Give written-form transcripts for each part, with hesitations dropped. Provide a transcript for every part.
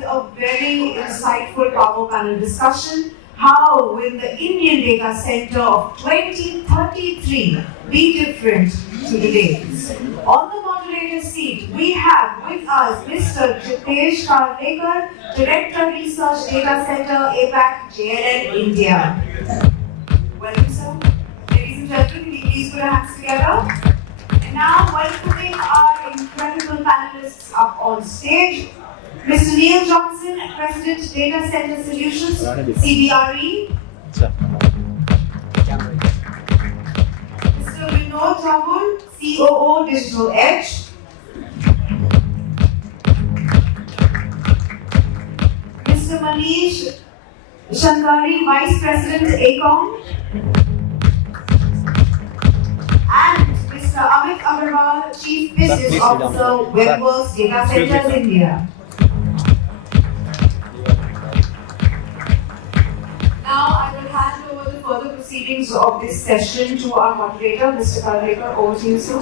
with a very insightful power panel discussion. How will the Indian data center of 2033 be different to today's? On the moderator seat, we have with us Mr. Jitesh Karlekar, Director Research Data Center, APAC, JNN, India. Welcome, sir. Ladies and gentlemen, can you please put our hands together? And now, welcoming our incredible panelists up on stage. Mr. Neil Johnson, President, Data Center Solutions, CBRE. Mr. Vinod, Javur, COO, Digital Edge. Mr. Manish, Shangari, Vice President, AECOM. And Mr. Amit Agarwal, Chief Business Officer, Werks Data Centers, India. Now I will hand over the further proceedings of this session to our moderator, Mr. Karlekar. Over to you, sir.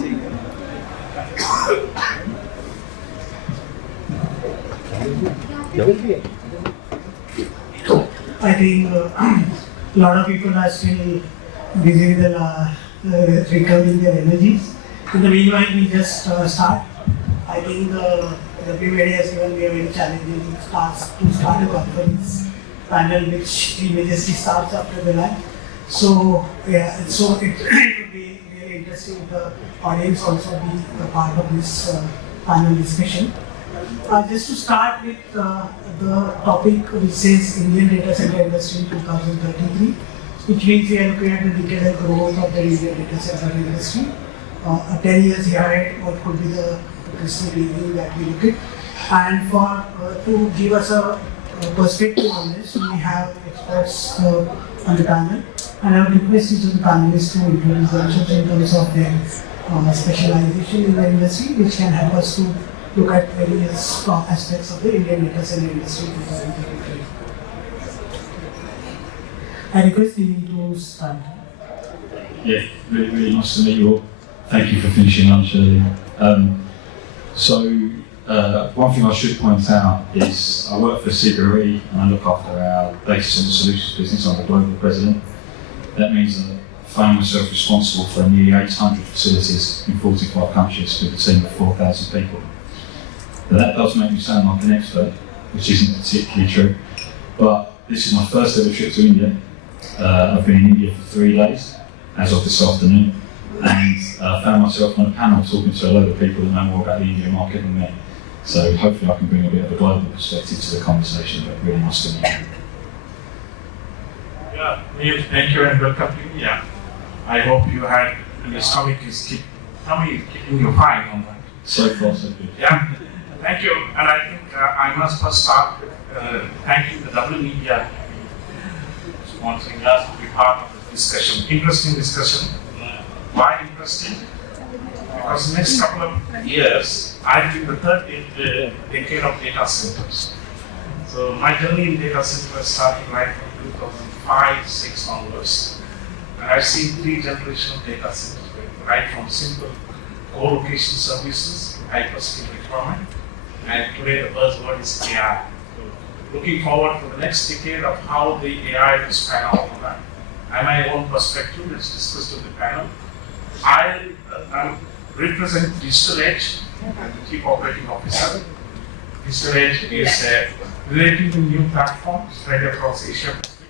I think a lot of people are still busy with recovering their energies. In the meanwhile, we just start. I think the W.Media has given me a very challenging task to start a conference panel which immediately starts after the lunch. So yeah, so it would be really interesting if the audience also be a part of this panel discussion. Just to start with the topic which says Indian data center industry in 2033, which means we are looking at the decadal growth of the Indian data center industry. 10 years ahead, what could be the crystal review that we look at. And for to give us a perspective on this, we have experts on the panel, and I would request each of the panelists to introduce themselves in terms of their specialization in the industry, which can help us to look at various aspects of the Indian data center industry in 2023. I request you to start. Yeah, really nice to meet you all. Thank you for finishing lunch early. One thing I should point out is I work for CBRE and I look after our data center solutions business. I'm the global president. That means that I find myself responsible for nearly 800 facilities in 45 countries with a team of 4,000 people. Now that does make me sound like an expert, which isn't particularly true, but this is my first ever trip to India. I've been in India for 3 days, as of this afternoon, and found myself on a panel talking to a load of people that know more about the Indian market than me. So hopefully I can bring a bit of a global perspective to the conversation, but really nice to meet you. Yeah, Neil, thank you and welcome to India. I hope you had, and your stomach is keeping you fine on that. So far, so good. Yeah, thank you. And I think I must first start with thanking the W.Media sponsoring us to be part of the discussion. Interesting discussion. Why interesting? Because the next couple of years, I'll be the third decade of data centers. So my journey in data centers started like from 2005-6 onwards. And I've seen 3 generations of data centers, right from simple co-location services, hyperscale requirement, and today the buzzword is AI. So looking forward to the next decade of how the AI will span out on that. And my own perspective, let's discuss with the panel. I represent Digital Edge, I'm the Chief Operating Officer. Digital Edge is a relatively new platform spread across Asia Pacific,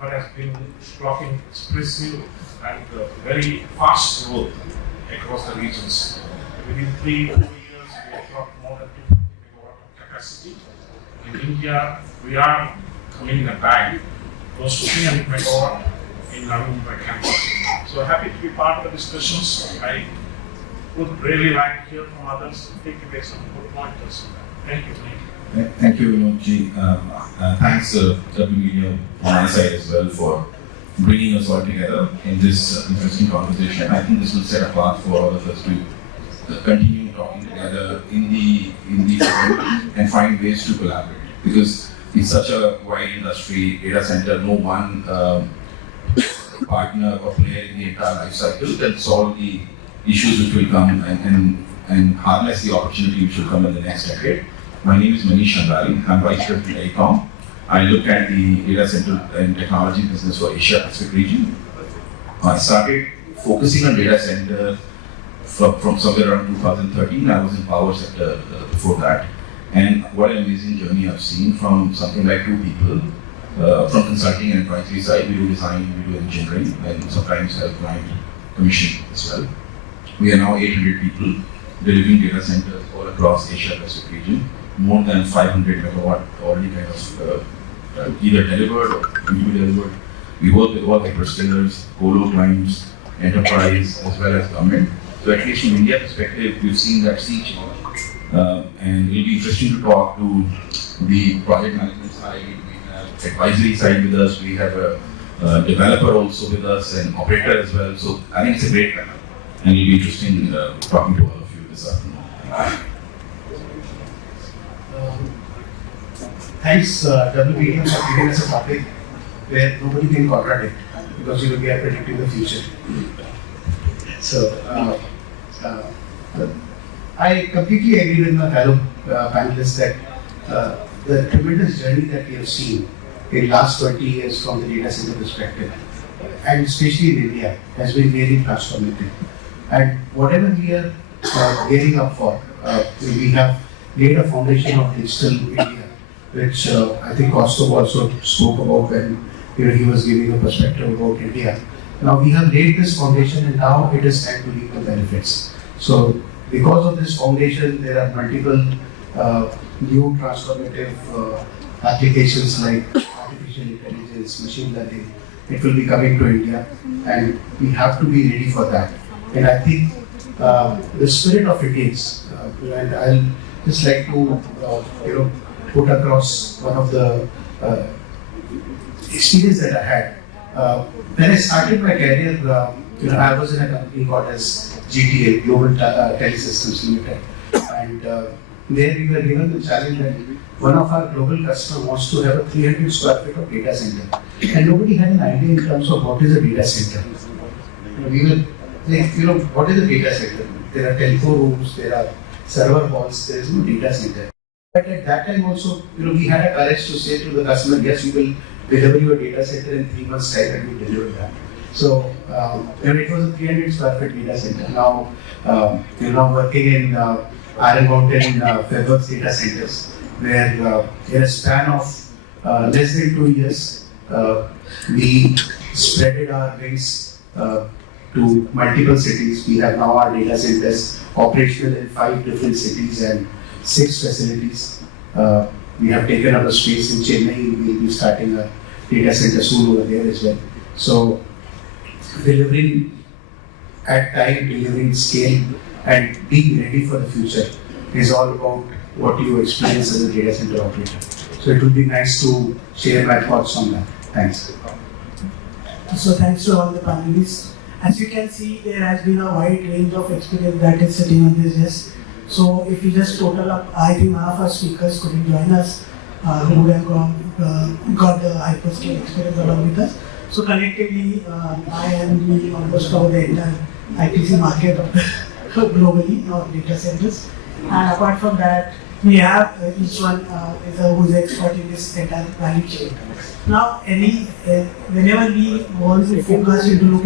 but has been clocking expressive and very fast growth across the regions. Within 3 to 4 years, we have clocked more than 250 megawatt of capacity. In India, we are coming in a bag, close to 300 megawatt in Mumbai campus. So happy to be part of the discussions. I would really like to hear from others and take away some good pointers. Thank you. Thank you, Vinod. Thanks W.Media on my side as well for bringing us all together in this interesting conversation. I think this will set a path for all of us to continue talking together in the forum and find ways to collaborate, because it's such a wide industry, data center, no one partner or player in the entire life cycle can solve the issues which will come and harness the opportunity which will come in the next decade. My name is Manish Shangari. I'm Vice President at AECOM. I look at the data center and technology business for Asia Pacific region. I started focusing on data center from somewhere around 2013. I was in power sector before that. And what an amazing journey I've seen from something like 2 people. From consulting and advisory side, we do design, we do engineering, and sometimes help client commission as well. We are now 800 people delivering data centers all across Asia Pacific region. More than 500 megawatt already kind of either delivered or to be delivered. We work with all hyperscalers, colo clients, enterprise, as well as government. So at least from India perspective, we've seen that sea change. And it'll be interesting to talk to the project management side. We have advisory side with us. We have a developer also with us and operator as well. So I think it's a great panel. And it'll be interesting talking to all of you this afternoon. Thanks, W.Media, for giving us a topic where nobody can contradict because we are predicting the future. So, I completely agree with my fellow panelists that the tremendous journey that we have seen in the last 20 years from the data center perspective, and especially in India, has been really transformative. And whatever we are gearing up for, we have laid a foundation of digital India, which I think Kosto also spoke about when he was giving a perspective about India. Now we have laid this foundation and now it is time to reap the benefits. So because of this foundation, there are multiple new transformative applications like artificial intelligence, machine learning. It will be coming to India and we have to be ready for that. And I think the spirit of Indians, and I'll just like to put across one of the experience that I had. When I started my career, I was in a company called as GTA, Global Telesystems Limited, and there we were given the challenge that one of our global customers wants to have a 300 square feet of data center, and nobody had an idea in terms of what is a data center. We were like, what is a data center? There are telco rooms, there are server halls, there is no data center. But at that time also, we had a courage to say to the customer, yes, we will deliver your data center in 3 months' time, and we delivered that. So, it was a 300 square feet data center. Now, we're now working in Iron Mountain Werks data centers, where in a span of less than 2 years, we spreaded our wings to multiple cities. We have now our data centers operational in 5 different cities and 6 facilities. We have taken up a space in Chennai. We will be starting a data center soon over there as well. So, delivering at time, delivering scale, and being ready for the future is all about what you experience as a data center operator. So, it would be nice to share my thoughts on that. Thanks. So thanks to all the panelists. As you can see, there has been a wide range of experience that is sitting on this desk. So if you just total up, I think half our speakers couldn't join us, who would have got the hyperscale experience along with us. So collectively, I and we almost cover the entire ITC market of globally of data centers. And apart from that, we have each one who is expert in this entire value chain. Now, whenever we want to focus look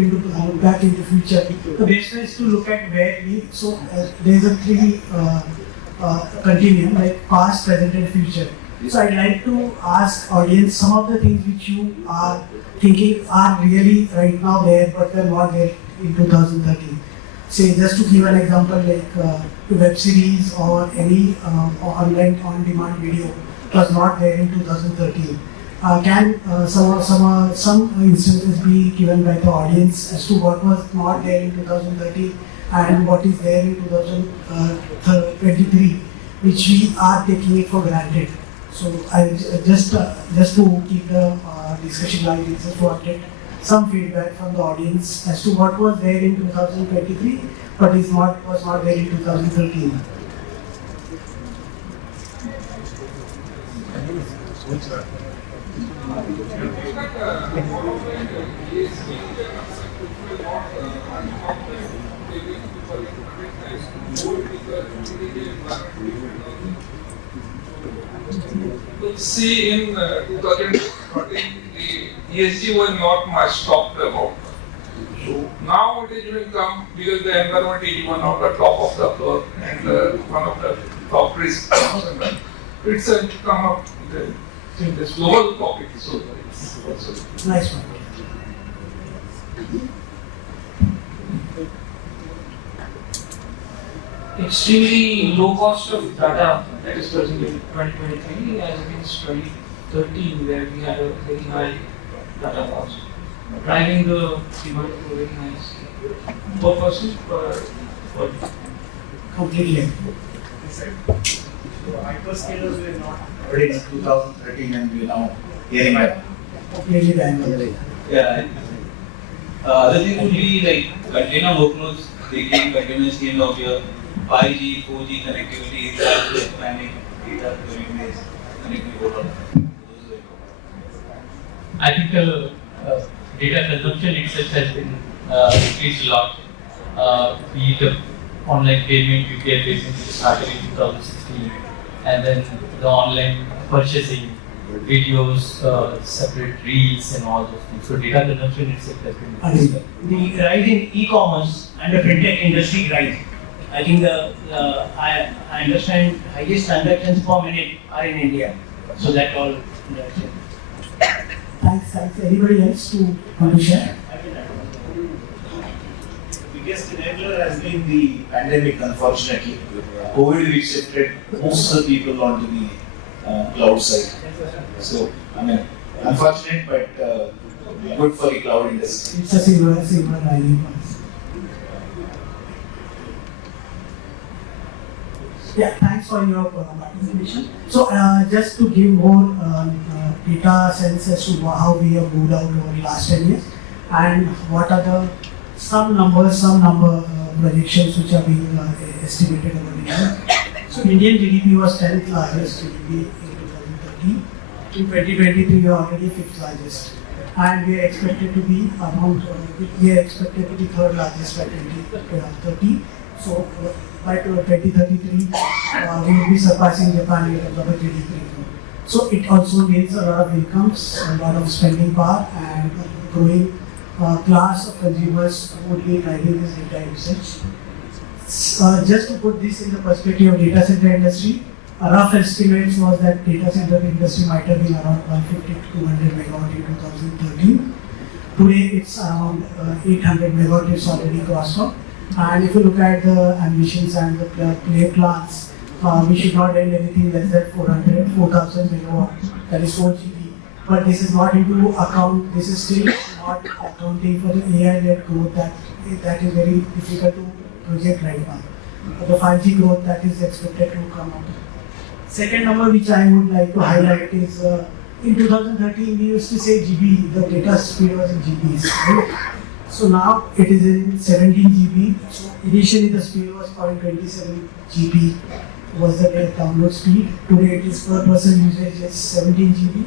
back into future, the best way is to look at where we. So there is a 3 continuum like past, present, and future. So I'd like to ask audience some of the things which you are thinking are really right now there, but were not there in 2013. Say just to give an example, like web series or any online on-demand video was not there in 2013. Can some instances be given by the audience as to what was not there in 2013 and what is there in 2023, which we are taking it for granted? So I just to keep the discussion live, just wanted some feedback from the audience as to what was there in 2023 but was not there in 2013. We'll see in 2013, the ESG was not much talked about. So now it will come because the environment is one of the top of the curve and one of the top risks. It's come up in this global topic. So it's Nice one. Extremely low cost of data that is present in 2023 as against 2013 where we had a very high data cost, driving the demand to a very nice per person per Completely. So hyperscalers were not heard in 2013 and we are now hearing that. Completely bang. Yeah. Other thing would be like container workloads, they came continuously in of your 5G, 4G connectivity, that's expanding data connectivity, connectivity overall. I think data consumption itself has been increased a lot. Be it online payment, UPI payment started in 2016, and then the online purchasing, videos, separate reels, and all those things. So data consumption itself has been increased. The rise in e-commerce and the fintech industry rise. I think I understand highest transactions per minute are in India. So that all. Thanks. Anybody else to want to share? Biggest enabler has been the pandemic, unfortunately. COVID, we shifted most of the people onto the cloud side. So, I mean, unfortunate, but good for the cloud industry. It's a silver lining. Yeah, thanks for your participation. So, just to give more data sense as to how we have moved out over the last 10 years, and what are the some number projections which are being estimated over the years. So, Indian GDP was 10th largest GDP in 2013. In 2023, we are already 5th largest, and we are expected to be third largest by 2030. So, by 2033, we will be surpassing Japan in terms of the GDP. So it also needs a lot of incomes, a lot of spending power, and a growing class of consumers who would be driving this data usage. Just to put this in the perspective of data center industry, a rough estimates was that data center industry might have been around 150 to 200 megawatt in 2013. Today it's around 800 megawatt, it's already crossed up. And if you look at the ambitions and the play plans, we should not end anything less than 4,000 megawatt, that is 4 GB. But this is not into account, this is still not accounting for the AI-led growth that is very difficult to project right now. The 5G growth that is expected to come out. Second number which I would like to highlight is in 2013 we used to say GB, the data speed was in GBs. Right? So now it is in 17 GB. So initially the speed was 0.27 GB was the download speed. Today it is per person usage is 17 GB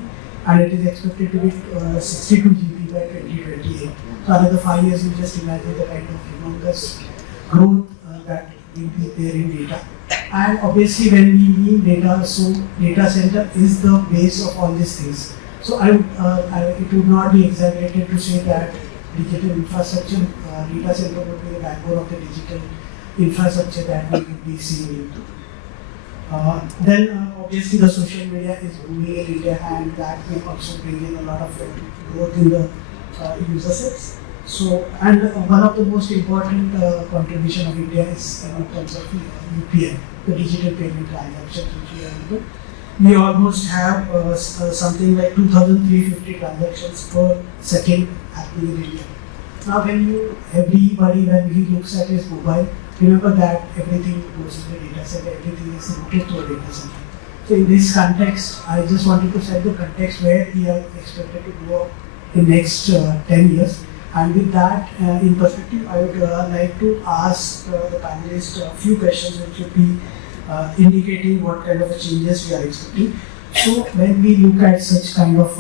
and it is expected to be 62 GB by 2028. So another 5 years, you just imagine the kind of humongous growth that will be there in data. And obviously when we mean data, so data center is the base of all these things. So it would not be exaggerated to say that digital infrastructure, data center would be the backbone of the digital infrastructure that we would be seeing into. Then obviously the social media is booming in India and that will also bring in a lot of growth in the user sets. So, and one of the most important contribution of India is in terms of UPI, the digital payment transactions which we are into. We almost have something like 2,350 transactions per second happening in India. Now when he looks at his mobile, remember that everything goes to the data center, everything is routed to a data center. So in this context, I just wanted to set the context where we are expected to go in next 10 years. And with that in perspective, I would like to ask the panelists a few questions which would be indicating what kind of changes we are expecting. So when we look at such kind of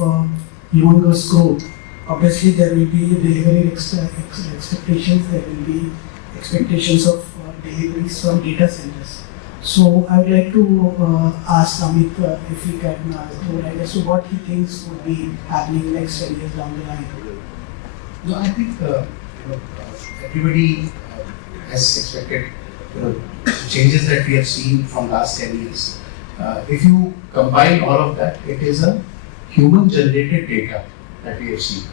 humongous growth, obviously there will be delivery expectations, there will be expectations of deliveries from data centers. So I would like to ask Amit if he can provide us what he thinks would be happening next 10 years down the line. No, I think everybody has expected changes that we have seen from last 10 years. If you combine all of that, it is a human-generated data that we have seen.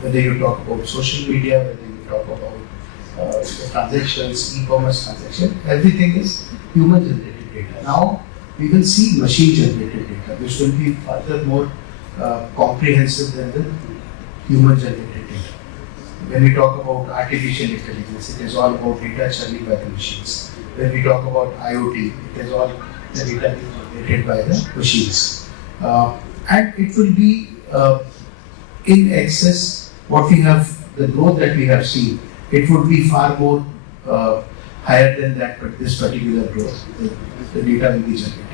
Whether you talk about social media, whether you talk about transactions, e-commerce transactions, everything is human-generated data. Now we will see machine-generated data, which will be further more comprehensive than the human-generated data. When we talk about artificial intelligence, it is all about data churning by the machines. When we talk about IoT, it is all the data being generated by the machines. And it will be in excess what we have, the growth that we have seen, it would be far more higher than that, but this particular growth, the data will be generated.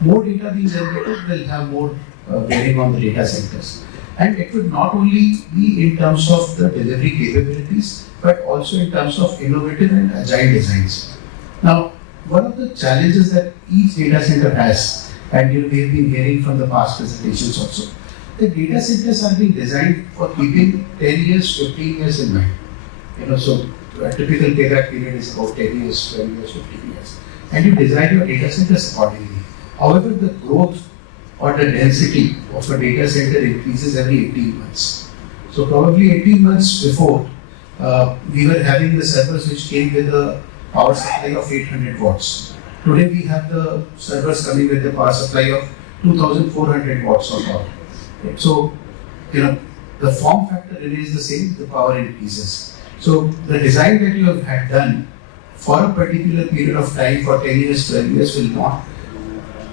More data being generated will have more bearing on the data centers. And it would not only be in terms of the delivery capabilities, but also in terms of innovative and agile designs. Now, one of the challenges that each data center has, and we have been hearing from the past presentations also, the data centers are being designed for keeping 10 years, 15 years in mind. So a typical payback period is about 10 years, 12 years, 15 years. And you design your data centers accordingly. However, the growth or the density of a data center increases every 18 months. So probably 18 months before, we were having the servers which came with a power supply of 800 watts. Today we have the servers coming with the power supply of 2400 watts of power. So, the form factor remains the same, the power increases. So the design that you have had done for a particular period of time, for 10 years, 12 years, will not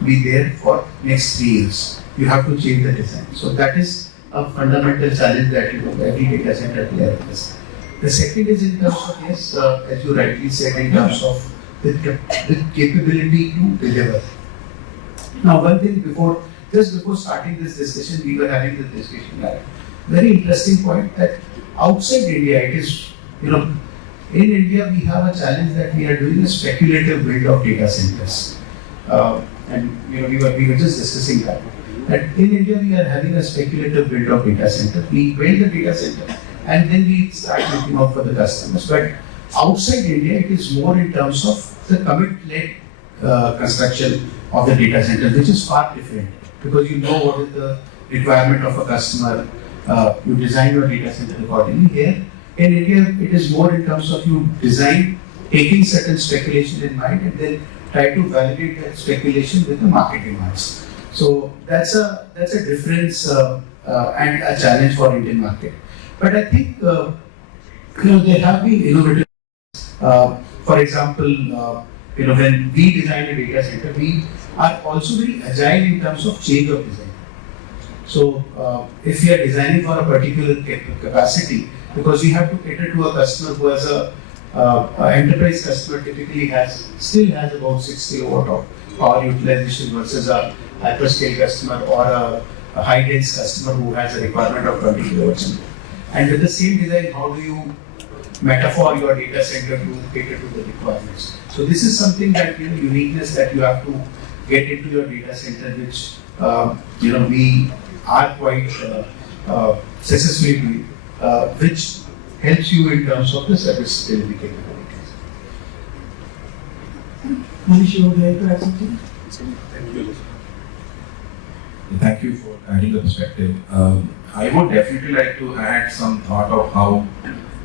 be there for next 3 years. You have to change the design. So that is a fundamental challenge that every data center player has. The second is in terms of, yes, as you rightly said, in terms of the capability to deliver. Now, one thing just before starting this discussion, we were having this discussion that very interesting point that outside India, it is, in India we have a challenge that we are doing a speculative build of data centers. And we were just discussing that in India we are having a speculative build of data center. We build the data center and then we start looking out for the customers. But outside India, it is more in terms of the commit-led construction of the data center, which is far different because you know what is the requirement of a customer. You design your data center accordingly. Here in India, it is more in terms of you design taking certain speculation in mind and then try to validate that speculation with the market demands. So that's a difference and a challenge for Indian market. But I think there have been innovative. For example, when we design a data center, we are also very agile in terms of change of design. So if we are designing for a particular capacity, because we have to cater to a customer who has a enterprise customer typically still has about 6 kilowatt of power utilization versus a hyperscale customer or a high dense customer who has a requirement of 20 kilowatts. And with the same design, how do you metaphor your data center to cater to the requirements? So this is something that uniqueness that you have to get into your data center, which we are quite successfully doing, which helps you in terms of the service delivery capabilities. Manish, you would like to add something? Thank you. Thank you for adding the perspective. I would definitely like to add some thought of how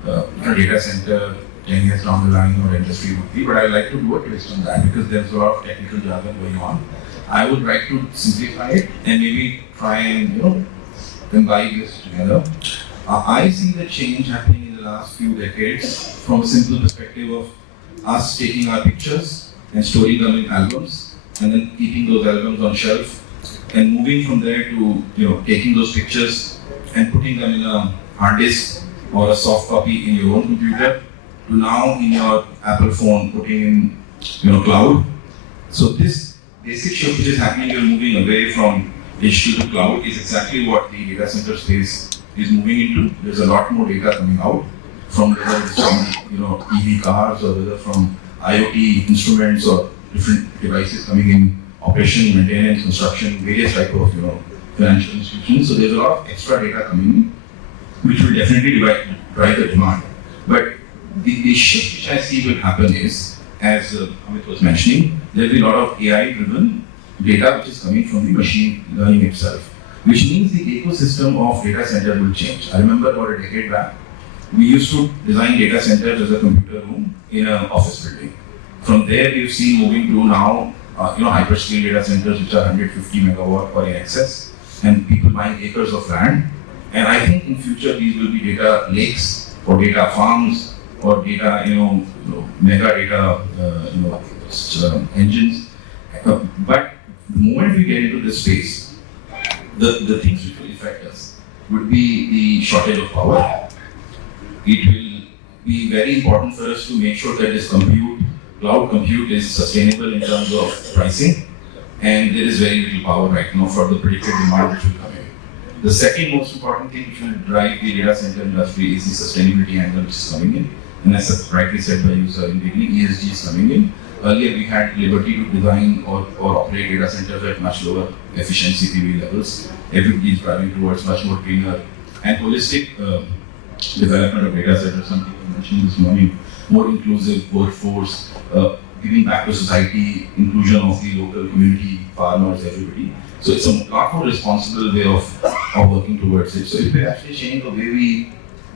a data center 10 years down the line or industry would be, but I would like to do a twist on that because there's a lot of technical jargon going on. I would like to simplify it and maybe try and combine this together. I see the change happening in the last few decades from a simple perspective of us taking our pictures and storing them in albums and then keeping those albums on shelf and moving from there to taking those pictures and putting them in a hard disk or a soft copy in your own computer to now in your Apple phone putting in cloud. So this basic shift which is happening, you're moving away from digital to cloud is exactly what the data center space is moving into. There's a lot more data coming out from whether it's from EV cars or whether from IoT instruments or different devices coming in, operation, maintenance, construction, various type of financial institutions. So there's a lot of extra data coming in, which will definitely drive the demand. But the shift which I see will happen is, as Amit was mentioning, there will be a lot of AI-driven data which is coming from the machine learning itself, which means the ecosystem of data center will change. I remember about a decade back, we used to design data centers as a computer room in an office building. From there, we've seen moving to now, hyperscale data centers which are 150 megawatt or in excess, and people buying acres of land. And I think in future these will be data lakes or data farms or data, mega data, engines. But the moment we get into this space, the things which will affect us would be the shortage of power. It will be very important for us to make sure that this cloud compute is sustainable in terms of pricing, and there is very little power right now for the predicted demand which will come in. The second most important thing which will drive the data center industry is the sustainability angle which is coming in. And as rightly said by you, sir, in the beginning, ESG is coming in. Earlier we had liberty to design or operate data centers at much lower efficiency PV levels. Everybody is driving towards much more cleaner and holistic development of data centers. Some people mentioned this morning, more inclusive workforce, giving back to society, inclusion of the local community, farmers, everybody. So it's a lot more responsible way of working towards it. So if we actually change the way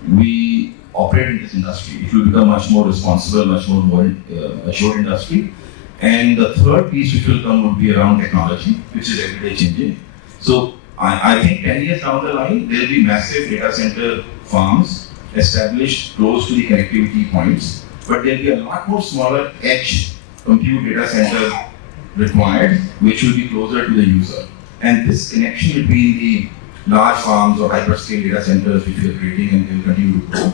we operate in this industry, it will become much more responsible, much more mature industry. And the third piece which will come would be around technology, which is everyday changing. So I think 10 years down the line, there will be massive data center farms established close to the connectivity points, but there will be a lot more smaller edge compute data center required, which will be closer to the user. And this connection between the large farms or hyperscale data centers which we are creating and will continue to grow,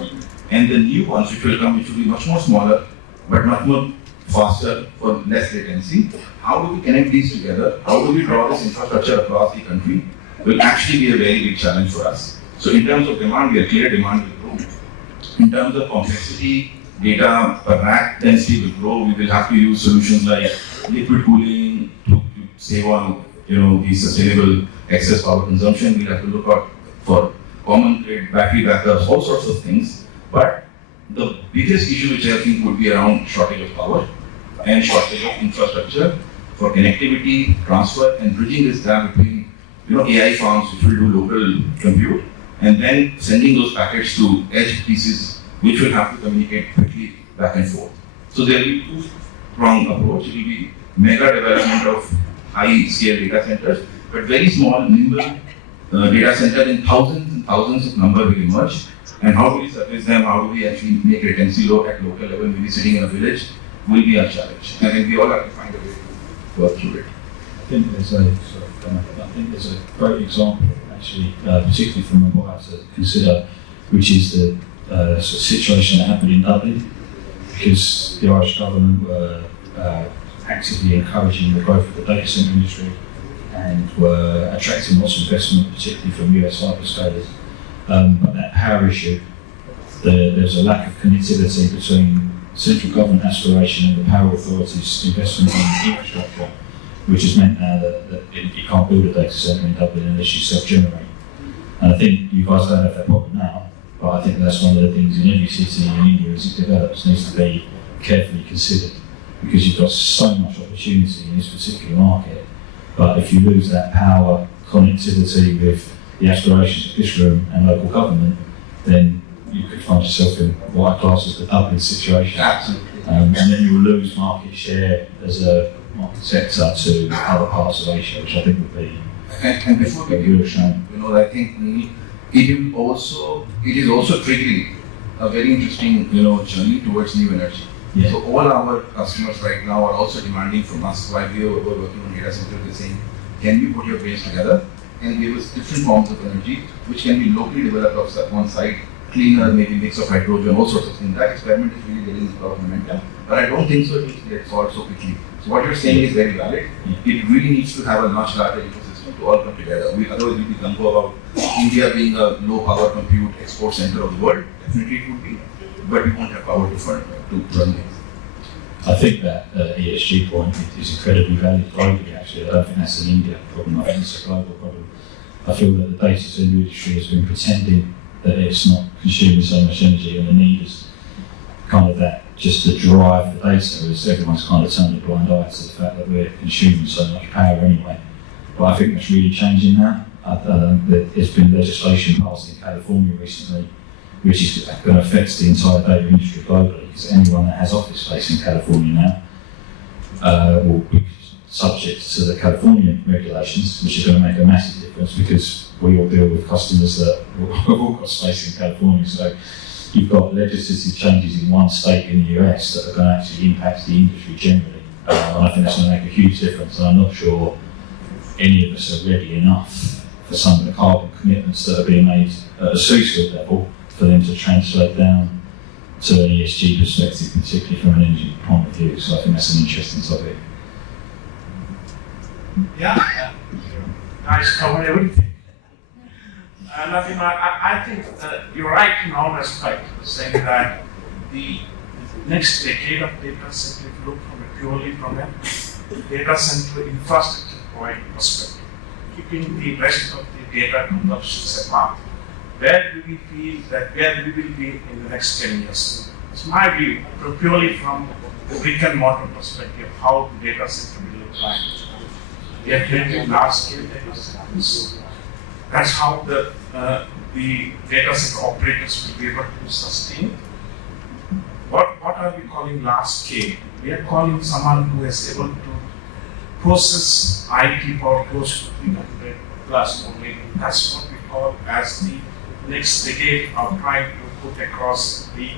and the new ones which will come, which will be much more smaller, but much more faster for less latency. How do we connect these together? How do we draw this infrastructure across the country? Will actually be a very big challenge for us. So in terms of demand, we are clear demand will grow. In terms of complexity, data per rack density will grow. We will have to use solutions like liquid cooling to save on the sustainable excess power consumption. We'll have to look out for common grid, battery backups, all sorts of things. But the biggest issue which I think would be around shortage of power and shortage of infrastructure for connectivity, transfer, and bridging this gap between AI farms which will do local compute and then sending those packets to edge pieces which will have to communicate quickly back and forth. So there will be two-pronged approach. It will be mega development of high-scale data centers, but very small, nimble data centers in thousands and thousands of numbers will emerge. And how do we service them? How do we actually make latency low at local level, maybe sitting in a village, will be our challenge. And then we all have to find a way to work through it. I think there's a great example, actually, particularly from Mumbai to consider, which is the situation that happened in Dublin, because the Irish government were actively encouraging the growth of the data centre industry and were attracting lots of investment, particularly from US hyperscalers. But that power issue, there's a lack of connectivity between central government aspiration and the power authorities' investment in infrastructure, which has meant now that you can't build a data centre in Dublin unless you self-generate. And I think you guys don't have that problem now, but I think that's one of the things in every city in India as it develops needs to be carefully considered, because you've got so much opportunity in this particular market. But if you lose that power connectivity with the aspirations of this room and local government, then you could find yourself in what I class as the Dublin situation. Absolutely. And then you will lose market share as a market sector to other parts of Asia, which I think would be and before we a real shame. I think it is also triggering a very interesting journey towards new energy. Yeah. So all our customers right now are also demanding from us, while we were working on data centers, they're saying, can you put your brains together and give us different forms of energy which can be locally developed off one site, cleaner, maybe mix of hydrogen, all sorts of things. That experiment is really getting a lot of momentum, but I don't think so it will get solved so quickly. So what you're saying is very valid. It really needs to have a much larger ecosystem to all come together. Otherwise we'll be gung-ho about India being a low power compute export center of the world. Definitely it would be, but we won't have power to run things. I think that ESG point is incredibly valid globally, actually. I don't think that's an India problem, I think it's a global problem. I feel that the data center industry has been pretending that it's not consuming so much energy, and the need is kind of that, just to drive the data, as everyone's kind of turned a blind eye to the fact that we're consuming so much power anyway. But I think that's really changing now. There's been legislation passed in California recently, which is going to affect the entire data industry globally, because anyone that has office space in California now will be subject to the Californian regulations, which is going to make a massive difference, because we all deal with customers that have all got space in California. So you've got legislative changes in one state in the US that are going to actually impact the industry generally. And I think that's going to make a huge difference, and I'm not sure any of us are ready enough for some of the carbon commitments that are being made at a C-suite level for them to translate down to an ESG perspective, particularly from an energy point of view. So I think that's an interesting topic. Yeah, guys covered everything. Nothing. I think you're right in all respects, saying that the next decade of data center, if you look purely from a data center infrastructure providing perspective, keeping the rest of the data consumptions apart, where do we feel that where we will be in the next 10 years? It's my view, purely from the brick and mortar perspective, how the data center will look like. We are creating large scale data centers. That's how the data center operators will be able to sustain. What are we calling large scale? We are calling someone who is able to process IT for close to 300 plus only. That's what we call as the next decade of trying to put across the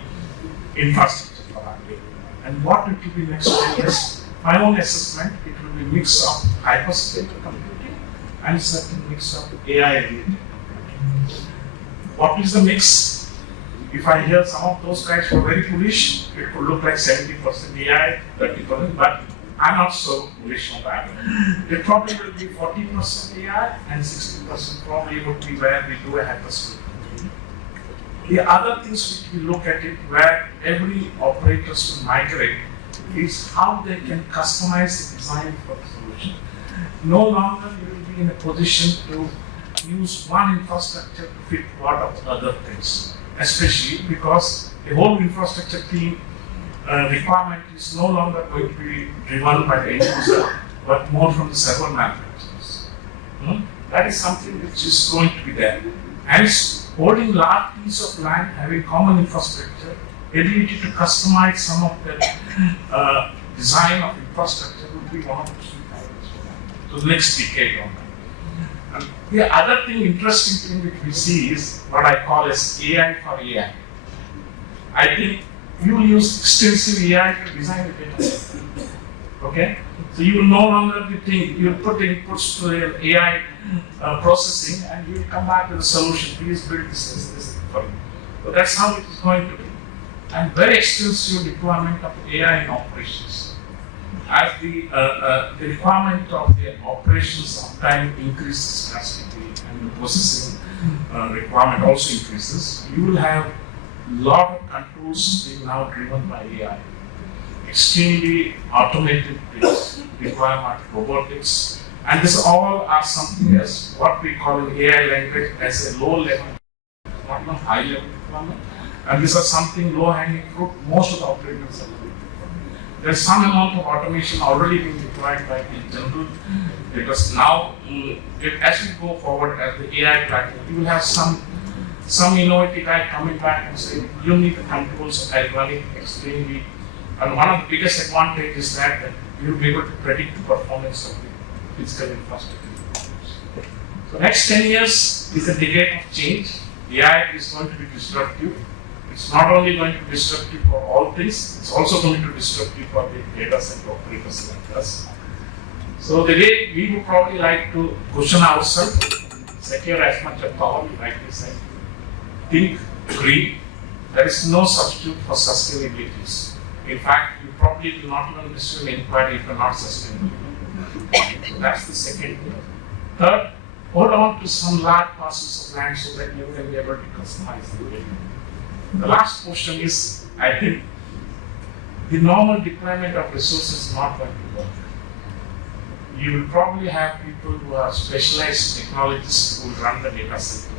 infrastructure for our data. And what it will be next 10 years? My own assessment, it will be a mix of hyperscale computing and certain mix of AI related computing. What is the mix? If I hear some of those guys who are very bullish, it could look like 70% AI, 30%, but I'm not so bullish on that. It probably will be 40% AI and 60% probably would be where we do a hyperscale computing. The other things which we look at it, where every operator should migrate, is how they can customize the design for the solution. No longer you will be in a position to use one infrastructure to fit a lot of other things, especially because the whole infrastructure team requirement is no longer going to be driven by the end user, but more from the server manufacturers. That is something which is going to be there. Hence, holding large piece of land, having common infrastructure, ability to customize some of the design of infrastructure would be one of the key drivers for that. So the next decade on that. And the other thing, interesting thing which we see is what I call as AI for AI. I think you will use extensive AI to design the data center. Okay? So you will no longer be thinking, you will put inputs to your AI processing and you will come back with a solution. Please build this for you. So that's how it is going to be. And very extensive deployment of AI in operations. As the requirement of the operations uptime increases drastically and the processing requirement also increases, you will have a lot of controls being now driven by AI. Extremely automated things, requirement robotics, and this all are something as what we call in AI language as a low level, not a high level requirement. And this is something low-hanging fruit, most of the operators are doing. There's some amount of automation already being deployed by the general, because now, as we go forward as the AI platform, you will have some innovative guy coming back and saying, you need the controls are running extremely. And one of the biggest advantages is that you'll be able to predict the performance of the physical infrastructure. So next 10 years is a decade of change. AI is going to be disruptive. It's not only going to be disruptive for all things, it's also going to be disruptive for the data center operators like us. So the way we would probably like to cushion ourselves, secure as much as power, like we said, think green. There is no substitute for sustainability. In fact, you probably will not even receive an inquiry if you're not sustainable. So that's the second thing. Third, hold on to some large parcels of land so that you can be able to customize the data. The last portion is, I think, the normal deployment of resources is not going to work. You will probably have people who are specialized technologists who will run the data center,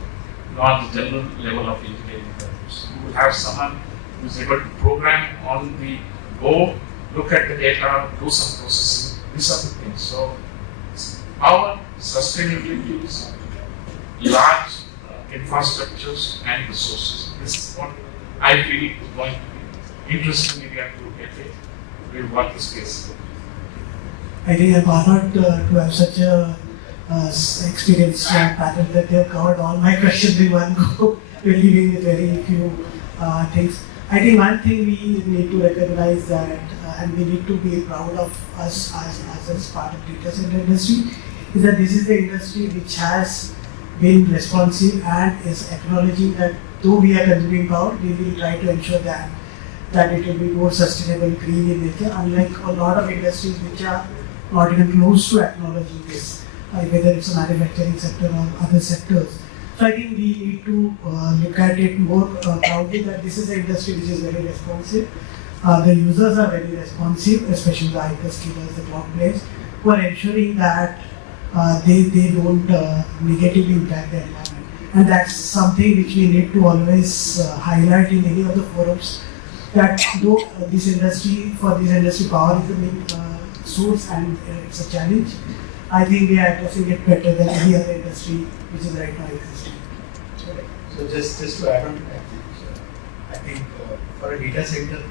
not the general level of engineering developers. You will have someone who is able to program on the go, look at the data, do some processing. These are the things. So our sustainability is large infrastructures and resources. This is what I feel is going to be interesting area to get it. We'll watch the space. I think I'm honored to have such a experienced panel that they have covered all my questions in one go, leaving with very few things. I think one thing we need to recognize that, and we need to be proud of us as part of data center industry, is that this is the industry which has been responsive and is acknowledging that though we are consuming power, we will try to ensure that it will be more sustainable, green in nature, unlike a lot of industries which are not even close to acknowledging this, whether it's a manufacturing sector or other sectors. So I think we need to look at it more proudly that this is an industry which is very responsive. The users are very responsive, especially the hyperscalers, the cloud players, who are ensuring that they don't negatively impact the environment. And that's something which we need to always highlight in any of the forums, that though for this industry, power is the main source and it's a challenge, I think we are addressing it better than any other industry which is right now existing. So just to add on to that, I think for a data center,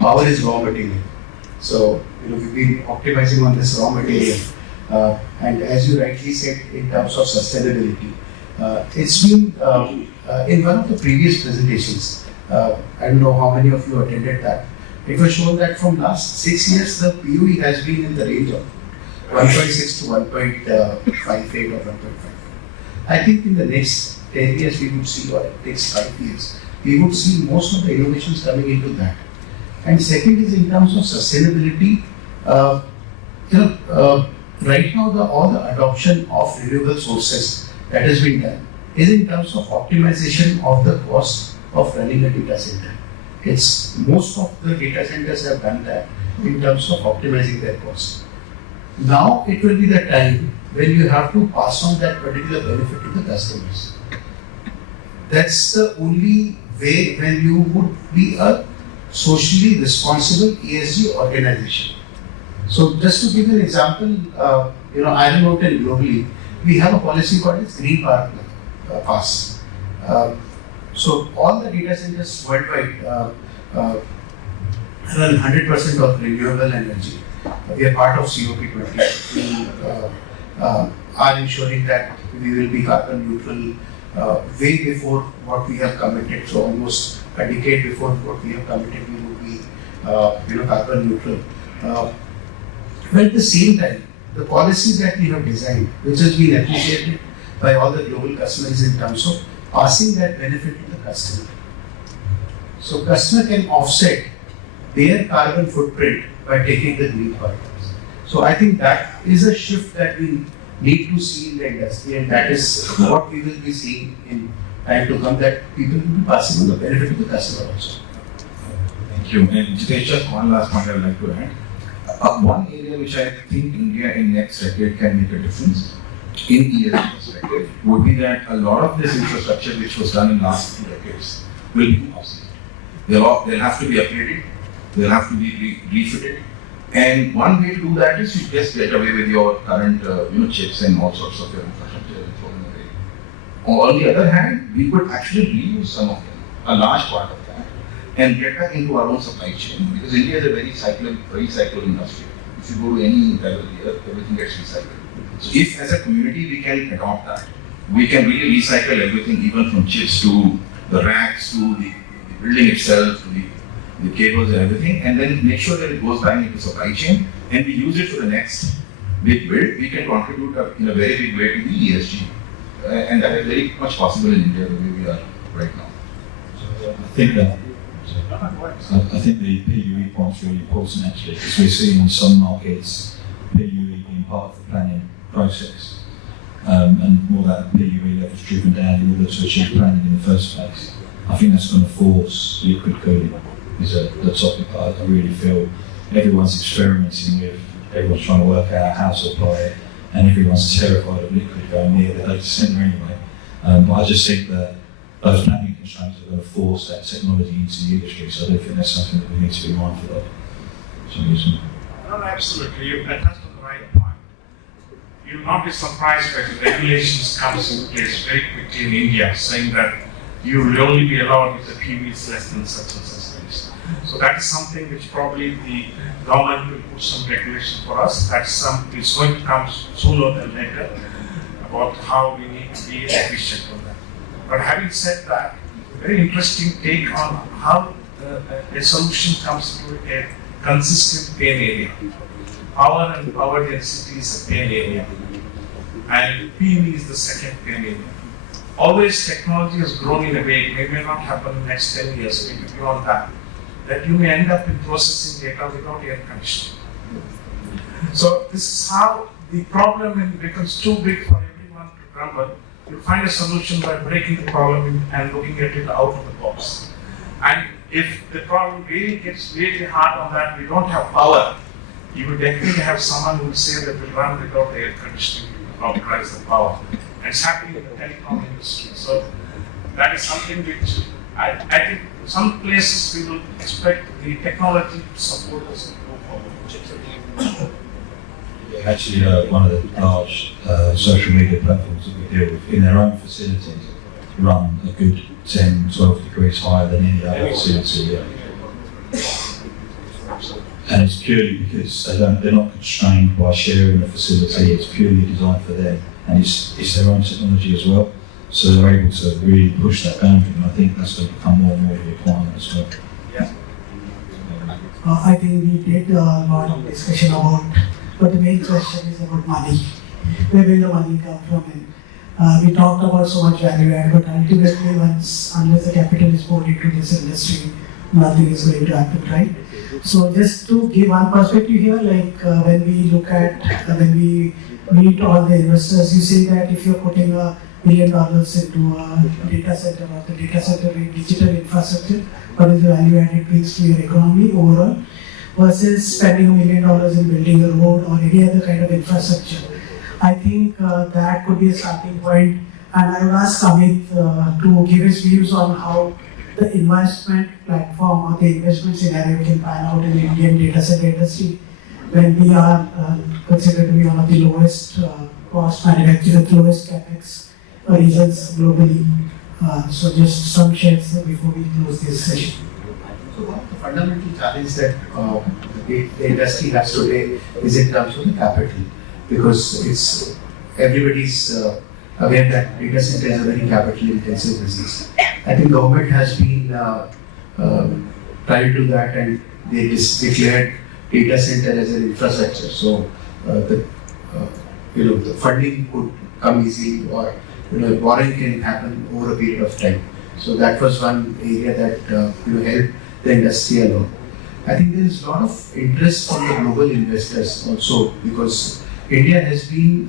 power is raw material. So we've been optimizing on this raw material, and as you rightly said, in terms of sustainability, it's been in one of the previous presentations. I don't know how many of you attended that. It was shown that from last 6 years, the PUE has been in the range of 1.6 to 1.58 or 1.5. I think in the next 10 years we would see, or it takes 5 years, we would see most of the innovations coming into that. And second is in terms of sustainability, right now all the adoption of renewable sources that has been done is in terms of optimization of the cost of running a data center. It's most of the data centers have done that in terms of optimizing their cost. Now it will be the time when you have to pass on that particular benefit to the customers. That's the only way when you would be a socially responsible ESG organization. So just to give an example, Iron Mountain globally, we have a policy called as Green Power Pass. So all the data centers worldwide run 100% of renewable energy. We are part of COP20. We are ensuring that we will be carbon neutral way before what we have committed. So almost a decade before what we have committed, we will be carbon neutral. But at the same time, the policies that we have designed, which has been appreciated by all the global customers in terms of passing that benefit to the customer. So customer can offset their carbon footprint by taking the green power. So I think that is a shift that we need to see in the industry, and that is what we will be seeing in time to come, that people will be passing on the benefit to the customer also. Thank you. And Jitesh, just one last point I would like to add. One area which I think India in next decade can make a difference in ESG perspective would be that a lot of this infrastructure which was done in the last 2 decades will be obsolete. They'll have to be upgraded, they'll have to be refitted, and one way to do that is you just get away with your current chips and all sorts of your infrastructure and throw them away. On the other hand, we could actually reuse some of them, a large part of that, and get back into our own supply chain, because India is a very cyclical industry. If you go to any level here, everything gets recycled. So if as a community we can adopt that, we can really recycle everything, even from chips to the racks to the building itself to the cables and everything, and then make sure that it goes back into supply chain and we use it for the next big build, we can contribute in a very big way to the ESG. And that is very much possible in India the way we are right now. So I think the PUE point is really important actually, because we're seeing in some markets PUE being part of the planning process, and more that PUE levels driven down in order to achieve planning in the first place. I think that's going to force liquid cooling is the topic that I really feel everyone's experimenting with. Everyone's trying to work out how to apply it, and everyone's terrified of liquid going near the data centre anyway. But I just think that those planning constraints are going to force that technology into the industry, so I do think that's something that we need to be mindful of. So, no, absolutely. You touched on the right point. You will not be surprised when the regulations comes in place very quickly in India, saying that you will only be allowed if the PV is less than such and such. So that is something which probably the government will put some regulation for us. That's something is going to come sooner than later about how we need to be efficient on that. But having said that, very interesting take on how a solution comes to a consistent pain area. Power and power density is a pain area, and PV is the second pain area. Always technology has grown in a way, it may not happen in the next 10 years, maybe beyond that you may end up in processing data without air conditioning. So this is how the problem becomes too big for everyone to grapple. You find a solution by breaking the problem and looking at it out of the box. And if the problem really gets really hard on that, we don't have power, you will definitely have someone who will say that we'll run without air conditioning to optimize the power. And it's happening in the telecom industry. So that is something which I think some places we will expect the technology to support us to go forward. Actually, one of the large social media platforms that we deal with in their own facilities run a good 10, 12 degrees higher than any other facility. And it's purely because they're not constrained by sharing the facility, it's purely designed for them, and it's their own technology as well. So they're able to really push that boundary, and I think that's going to become more and more of a requirement as well. Yeah. I think we did a lot of discussion about, but the main question is about money. Where will the money come from? And we talked about so much value add, but ultimately unless the capital is poured into this industry, nothing is going to happen, right? So just to give one perspective here, like when we look at, when we meet all the investors, you say that if you're putting $1 million into a data center or the data center in digital infrastructure, what is the value add it brings to your economy overall, versus spending $1 million in building a road or any other kind of infrastructure. I think that could be a starting point, and I would ask Amit to give his views on how the investment platform or the investment scenario can pan out in the Indian data center industry when we are considered to be one of the lowest cost manufacturers, lowest capex regions globally. So just some shares before we close this session. So one of the fundamental challenges that the industry has today is in terms of the capital, because it's everybody's aware that data center is a very capital intensive business. I think government has been trying to do that, and they declared data center as an infrastructure. So the funding could come easily, or borrowing can happen over a period of time. So that was one area that helped the industry a lot. I think there is a lot of interest from the global investors also, because India has been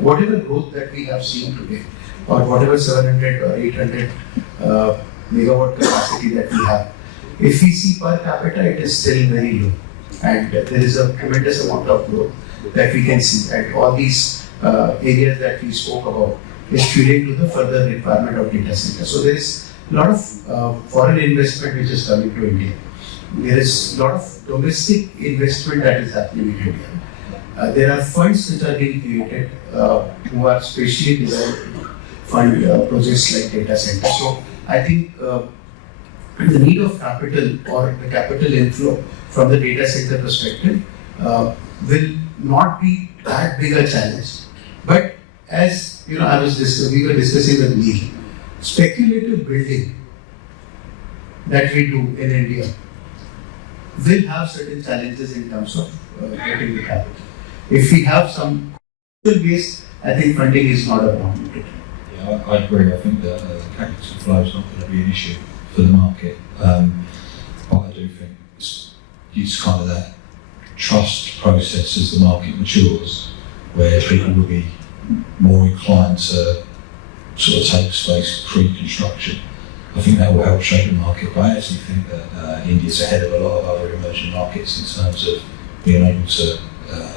whatever growth that we have seen today, or whatever 700 or 800 megawatt capacity that we have, if we see per capita, it is still very low, and there is a tremendous amount of growth that we can see, and all these areas that we spoke about is feeding to the further requirement of data center. So there is a lot of foreign investment which is coming to India. There is a lot of domestic investment that is happening in India. There are funds which are being created who are specially designed to fund projects like data center. So I think the need of capital or the capital inflow from the data center perspective will not be that big a challenge. But as we were discussing with Neil, speculative building that we do in India will have certain challenges in terms of getting the capital. If we have some base, I think funding is not a problem. Yeah, I agree. I think that capital flow is not going to be an issue for the market. But I do think it's kind of that trust process as the market matures, where people will be more inclined to sort of take space pre-construction. I think that will help shape the market. But I actually think that India's ahead of a lot of other emerging markets in terms of being able to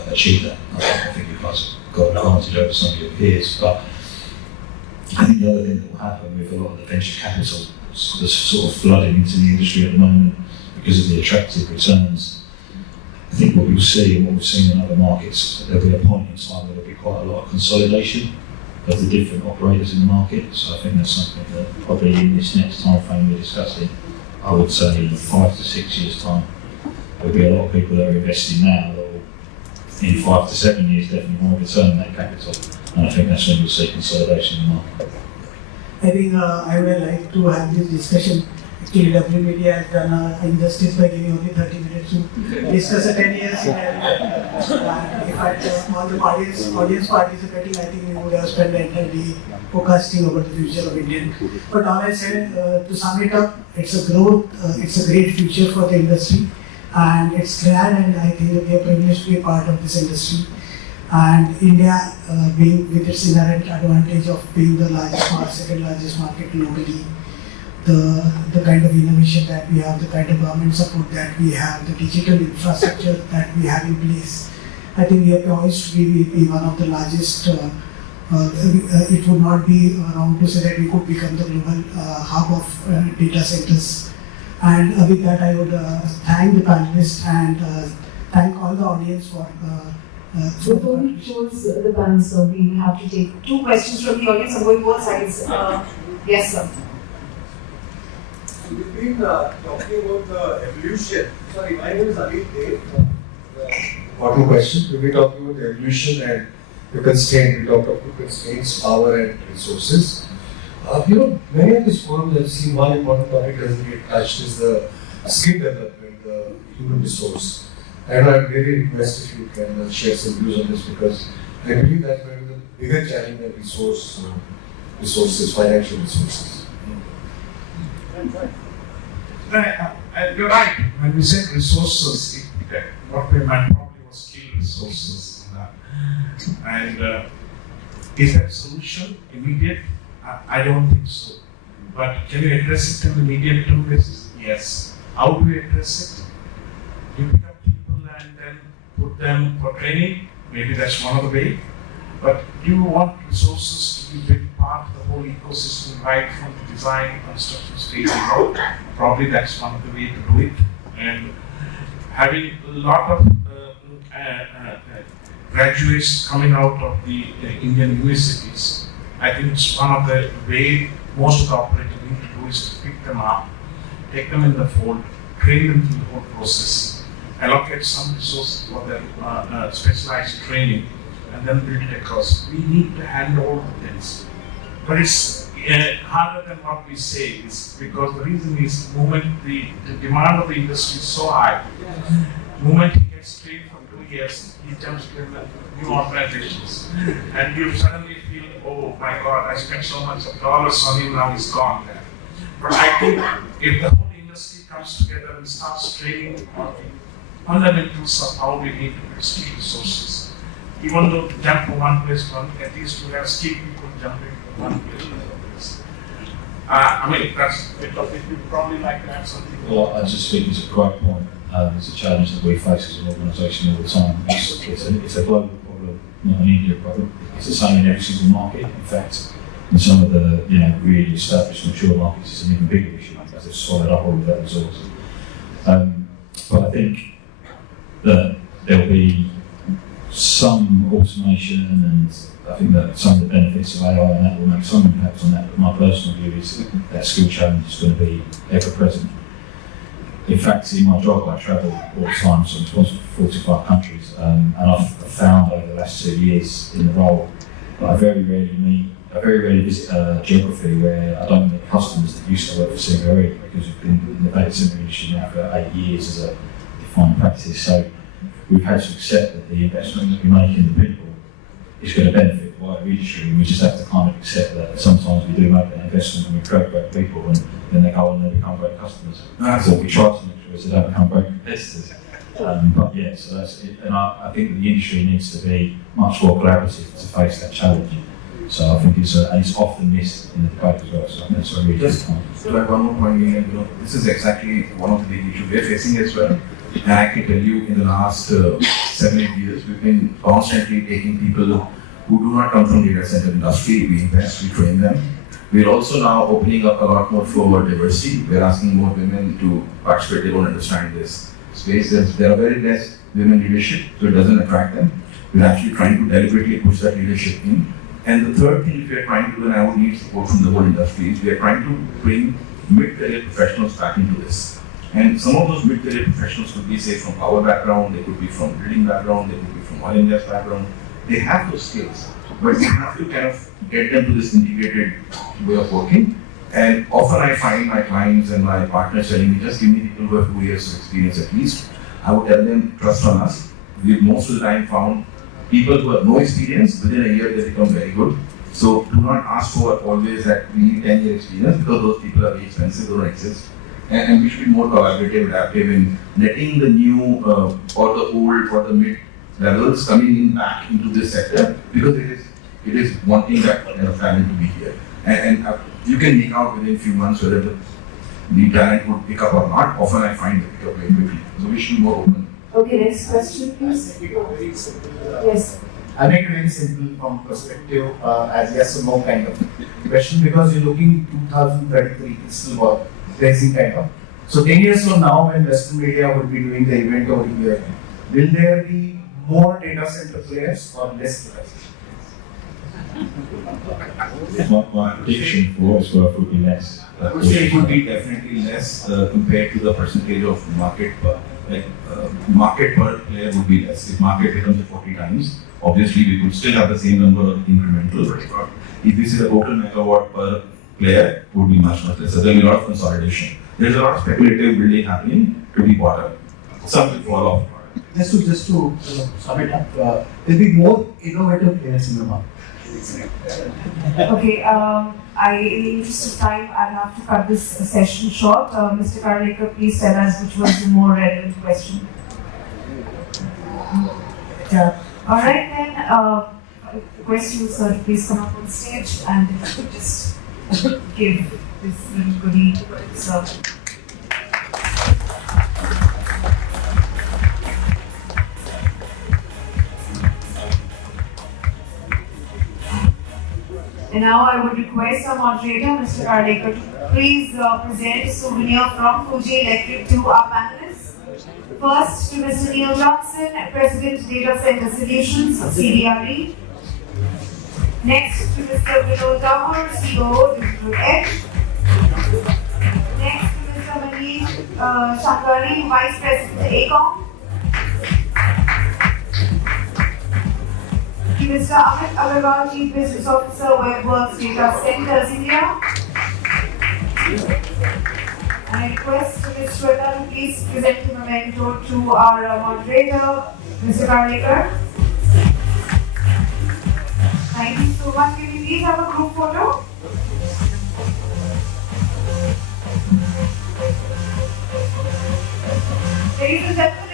achieve that. I think you guys have got an advantage over some of your peers. But I think the other thing that will happen with a lot of the venture capital that's sort of flooding into the industry at the moment because of the attractive returns, I think what we'll see and what we've seen in other markets, there'll be a point in time where there'll be quite a lot of consolidation of the different operators in the market. So I think that's something that probably in this next time frame we're discussing, I would say in 5 to 6 years' time, there'll be a lot of people that are investing now that will, in 5 to 7 years, definitely want to return that capital. And I think that's when you'll see consolidation in the market. I think I would like to have this discussion. Actually, W.Media has done injustice by giving only 30 minutes to discuss a 10-year scenario. If all the audience participating, I think we would have spent the entire day forecasting over the future of India. But all I said, to sum it up, it's a great future for the industry, and it's glad, and I think that we are privileged to be a part of this industry. And India, being with its inherent advantage of being the second largest market globally, the kind of innovation that we have, the kind of government support that we have, the digital infrastructure that we have in place, I think we are poised to be one of the largest. It would not be wrong to say that we could become the global hub of data centers. And with that, I would thank the panelists and thank all the audience for. Before we close the panel, so we have to take 2 questions from the audience. I'm going both sides. Yes, sir. We've been talking about the evolution. Sorry, my name is Ali Dev. Important question. We've been talking about the evolution and the constraint. We talked about the constraints, power and resources. Many of these forums have seen one important topic that doesn't get touched is the skill development, the human resource. And I'd really request if you can share some views on this, because I believe that's going to be the bigger challenge than resources, financial resources. You're right. When we said resources, what we meant probably was skill resources. And is that a solution immediate? I don't think so. But can you address it in the medium term basis? Yes. How do we address it? You pick up people and then put them for training. Maybe that's one of the ways. But do you want resources to be big part of the whole ecosystem, right from the design, construction stage? Probably that's one of the ways to do it. And having a lot of graduates coming out of the Indian universities, I think it's one of the way most of the operators need to do is to pick them up, take them in the fold, train them through the whole process, allocate some resources for their specialized training, and then build it across. We need to handle all the things. But it's harder than what we say, is because the reason is the demand of the industry is so high. The moment he gets trained for 2 years, he jumps to new organizations. And you suddenly feel, oh my God, I spent so much of dollars on him, now he's gone there. But I think if the whole industry comes together and starts training on the fundamentals of how we need to build skill resources, even though to jump from one place to one, at least we have skilled people jumping from one place to another place. That's a bit of it. You'd probably like to add something. Well, I just think it's a great point. It's a challenge that we face as an organisation all the time. It's a global problem, not an India problem. It's the same in every single market. In fact, in some of the really established, mature markets, it's an even bigger issue because they've swallowed up all of that resource. But I think that there'll be some automation, and I think that some of the benefits of AI and that will make some impact on that. But my personal view is that skill challenge is going to be ever present. In fact, in my job, I travel all the time, so I'm responsible for 45 countries, and I've found over the last 2 years in the role that I very rarely visit a geography where I don't meet customers that used to work for CBRE, because we've been in the data center industry now for 8 years as a defined practice. So we've had to accept that the investment that we make in the people is going to benefit the wider industry, and we just have to kind of accept that sometimes we do make that investment and we create great people, and then they go on and they become great customers. So we try to make sure is they don't become great competitors. But yeah, so that's it. And I think that the industry needs to be much more collaborative to face that challenge. So I think it's often missed in the debate as well. So I think that's a really Just good point. to add one more point, this is exactly one of the big issues we're facing as well. And I can tell you, in the last 7-8 years, we've been constantly taking people who do not come from data center industry. We invest, we train them. We're also now opening up a lot more for diversity. We're asking more women to participate. They don't understand this space. There are very less women leadership, so it doesn't attract them. We're actually trying to deliberately push that leadership in. And the third thing we are trying to do, and I would need support from the whole industry, is we are trying to bring mid-career professionals back into this. And some of those mid-career professionals could be, say, from power background, they could be from drilling background, they could be from oil and gas background. They have those skills, but we have to kind of get them to this integrated way of working. And often I find my clients and my partners telling me, just give me people who have 2 years of experience at least. I would tell them, trust on us. We've most of the time found people who have no experience, within a year they become very good. So do not ask for always that we need 10-year experience, because those people are very expensive, they don't exist. And we should be more collaborative, adaptive in letting the new or the old or the mid levels coming in back into this sector, because it is wanting that kind of talent to be here. And you can make out within a few months whether the talent would pick up or not. Often I find they pick up very quickly. So we should be more open. Okay, next question, please. Yes. I'll make it very simple from perspective as yes or no kind of question, because you're looking 2033 crystal ball, racing kind of. So 10 years from now, when Western media would be doing the event over here, will there be more data center players or less data center? My prediction for what it's worth would be less. I would say it would be definitely less compared to the percentage of market per, market per player would be less. If market becomes 40 times, obviously we could still have the same number of incremental. If we see the total megawatt per player, would be much less. So there will be a lot of consolidation. There's a lot of speculative building happening to be bought up. Some will fall off. Just to sum it up, there'll be more innovative players in the market. Okay, in the interest of time, I'll have to cut this session short. Mr. Karlekar, please tell us which was the more relevant question. Yeah. All right then, questions, sir, please come up on stage, and if you could just give this little goodie to sir. And now I would request our moderator, Mr. Karlekar, to please present a souvenir from Fuji Electric to our panelists. First, to Mr. Neil Johnson, President Data Center Solutions, CBRE. Next, to Mr. Vinod, CEO, Digital Edge. Next, to Mr. Manish, Shangari, Vice President, AECOM. Mr. Amit Agarwal, Chief Business Officer, Werks Data Centers, India. And I request Ms. Shweta to please present a memento to our moderator, Mr. Karlekar. Thank you so much. Can we please have a group photo? Ladies and gentlemen,